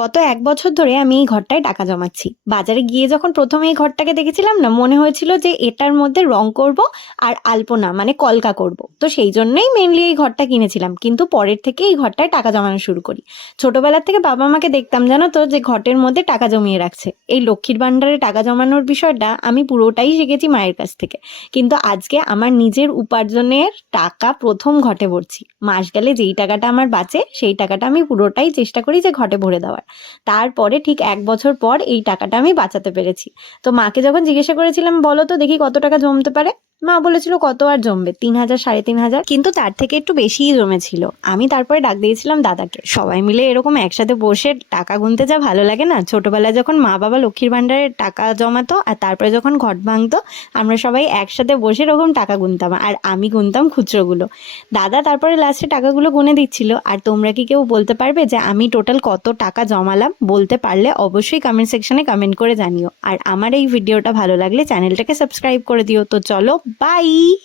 গত এক বছর ধরে আমি এই ঘরটায় টাকা জমাচ্ছি। বাজারে গিয়ে যখন প্রথমে এই ঘরটাকে দেখেছিলাম না, মনে হয়েছিল যে এটার মধ্যে রং করব আর আলপনা মানে কলকা করব। তো সেই জন্যই মেনলি এই ঘরটা কিনেছিলাম। কিন্তু পরের থেকে এই ঘরটায় টাকা জমানো শুরু করি। ছোটবেলার থেকে বাবা মাকে দেখতাম, জানো তো, যে ঘটের মধ্যে টাকা জমিয়ে রাখছে। এই লক্ষ্মীর ভাণ্ডারে টাকা জমানোর বিষয়টা আমি পুরোটাই শিখেছি মায়ের কাছ থেকে। কিন্তু আজকে আমার নিজের উপার্জনের টাকা প্রথম ঘটে ভরছি। মাস গেলে যেই টাকাটা আমার বাঁচে, সেই টাকাটা আমি পুরোটাই চেষ্টা করি যে ঘটে ভরে দেওয়ার। তারপরে ঠিক এক বছর পর এই টাকাটা আমি বাঁচাতে পেরেছি। তো মাকে যখন জিজ্ঞাসা করেছিলাম, বলো তো দেখি কত টাকা জমতে পারে? মা বলেছিল কত আর জমবে? তিন হাজার, সাড়ে তিন হাজার। কিন্তু তার থেকে একটু বেশিই জমেছিল। আমি তারপরে ডাক দিয়েছিলাম দাদাকে। সবাই মিলে এরকম একসাথে বসে টাকা গুনতে যা ভালো লাগে না? ছোটবেলায় যখন মা বাবা লক্ষ্মীর ভাণ্ডারে টাকা জমাতো আর তারপরে যখন ঘট ভাঙতো, আমরা সবাই একসাথে বসে এরকম টাকা গুনতাম। আর আমি গুনতাম খুচরোগুলো। দাদা তারপরে লাস্টে টাকাগুলো গুনে দিচ্ছিল। আর তোমরা কি কেউ বলতে পারবে যে আমি টোটাল কত টাকা জমালাম? বলতে পারলে অবশ্যই কমেন্ট সেকশনে কমেন্ট করে জানিও। আর আমার এই ভিডিওটা ভালো লাগলে চ্যানেলটাকে সাবস্ক্রাইব করে দিও। তো চলো Bye.